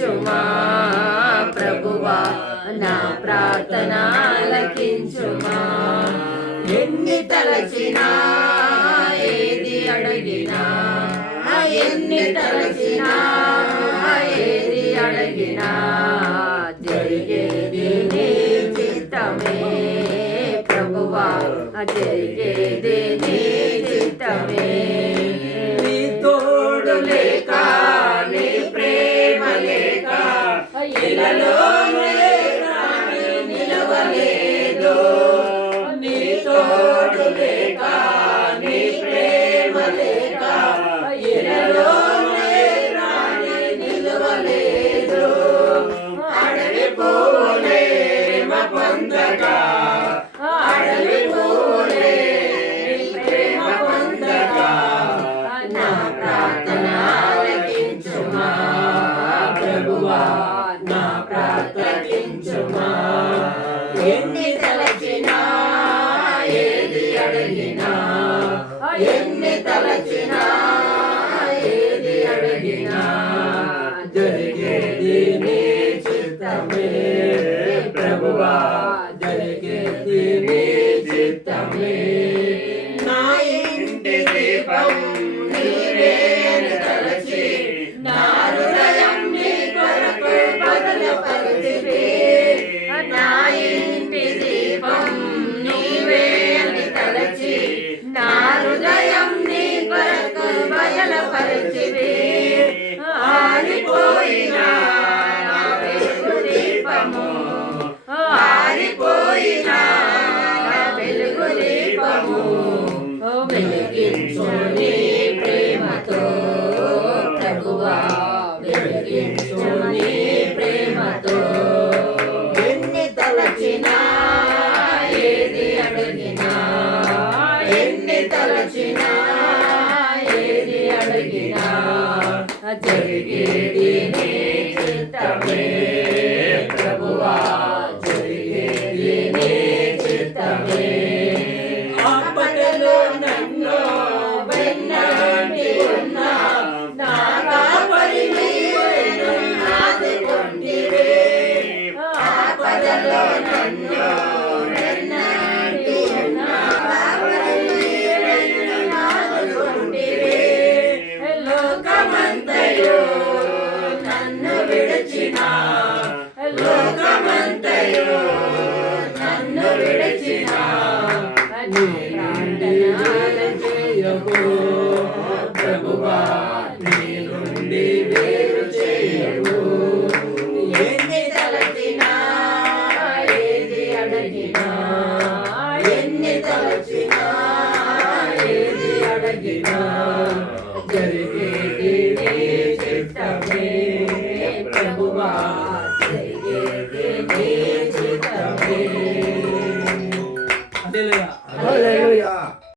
ఆలకించుమా ప్రభువా నా ప్రార్థన ఆలకించుమా ఎన్ని తలచినా ఏది అడిగినా ఎన్ని తలచినా ఏది అడిగినా జరిగేది నీ చిత్తమే ప్రభువా జరిగేది నీ చిత్తమే నీ తోడు లేక నీ ప్రేమ లేక ఇలలో నిలవలేదు నీ తోడు లేక నీ ప్రేమ లేక ఇలలో నిలవలేదు అడవి పూలే పొందగా అడవి పూలే ప్రేమ పొందగా నా ప్రార్థన ఆలకించుమా ప్రభువా నా ప్రార్థించుమా ఎన్ని తలచినా ఏది అడిగినా ఎన్ని తలచినా ఏది అడిగినా జరిగేది నీ చిత్తమే ప్రభువా జరిగేది నీ చిత్తమే నా ఇంటి దీపం నీవే అని తలచి నా హృదయం నీ కొరకు బదులుపరిచితి నా ఇంటి దీపం నీవే అని తలచి నా హృదయం నీ కొరకు బయలుపరిచితి ఆరిపోయినా నా వెలుగు దీపము ఆరిపోయినా నా వెలుగు దీపము వెలిగించు నీ ప్రేమతో ప్రభువా వెలిగించు నీ ప్రేమతో ఎన్ని తలచినా ఏది అడిగినా ఎన్ని తలచినా ఏది అడిగినా జరిగేది నీ చిత్తమే ప్రభువా జరిగేది నీ చిత్తమే ఆపదలో నన్ను వెన్నంటి ఉన్నా నా కాపరి నీవెను ఆదుకొంటివే ఆపదలో నన్ను వెన్నంటి ఉన్నా కాపరి నీవెను ఆదుకొంటివే లోకమంతయు నన్ను విడిచిన లోకమంతయు నన్ను విడిచిన నీ ప్రార్థన చేయకు ప్రభువా నీ నుండి వేరు చేయకు ఎన్ని తలచినా ఏది అడిగినా ఎన్ని తలచినా ఏది అడిగినా జరిగేది నీ చిత్తమే